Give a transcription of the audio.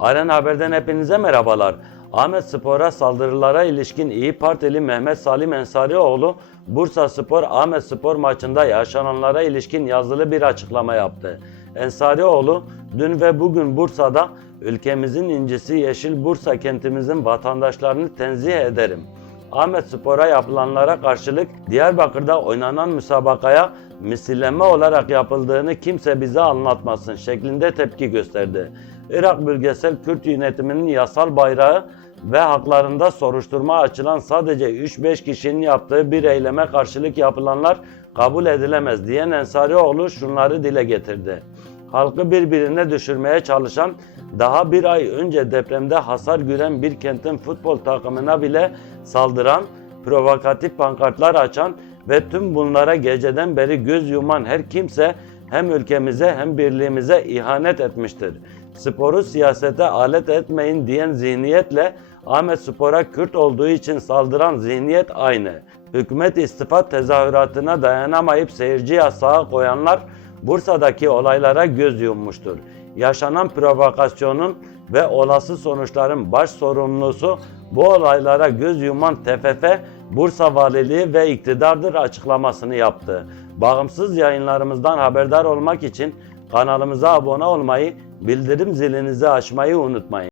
Aren Haber'den hepinize merhabalar. Ahmet Spor'a saldırılara ilişkin İyi Partili Mehmet Salim Ensarioğlu, Bursa Spor Ahmet Spor maçında yaşananlara ilişkin yazılı bir açıklama yaptı. Ensarioğlu, dün ve bugün Bursa'da ülkemizin incisi Yeşil Bursa kentimizin vatandaşlarını tenzih ederim. Ahmet Spor'a yapılanlara karşılık Diyarbakır'da oynanan müsabakaya misilleme olarak yapıldığını kimse bize anlatmasın şeklinde tepki gösterdi. Irak Bölgesel Kürt Yönetimi'nin yasal bayrağı ve haklarında soruşturma açılan sadece 3-5 kişinin yaptığı bir eyleme karşılık yapılanlar kabul edilemez diyen Ensarioğlu şunları dile getirdi. Halkı birbirine düşürmeye çalışan, daha bir ay önce depremde hasar gören bir kentin futbol takımına bile saldıran, provokatif pankartlar açan ve tüm bunlara geceden beri göz yuman her kimse hem ülkemize hem birliğimize ihanet etmiştir. Sporu siyasete alet etmeyin diyen zihniyetle Ahmet Spor'a Kürt olduğu için saldıran zihniyet aynı. Hükümet istifa tezahüratına dayanamayıp seyirci yasağı koyanlar Bursa'daki olaylara göz yummuştur. Yaşanan provokasyonun ve olası sonuçların baş sorumlusu bu olaylara göz yuman TFF, Bursa Valiliği ve iktidardır açıklamasını yaptı. Bağımsız yayınlarımızdan haberdar olmak için kanalımıza abone olmayı, bildirim zilinizi açmayı unutmayın.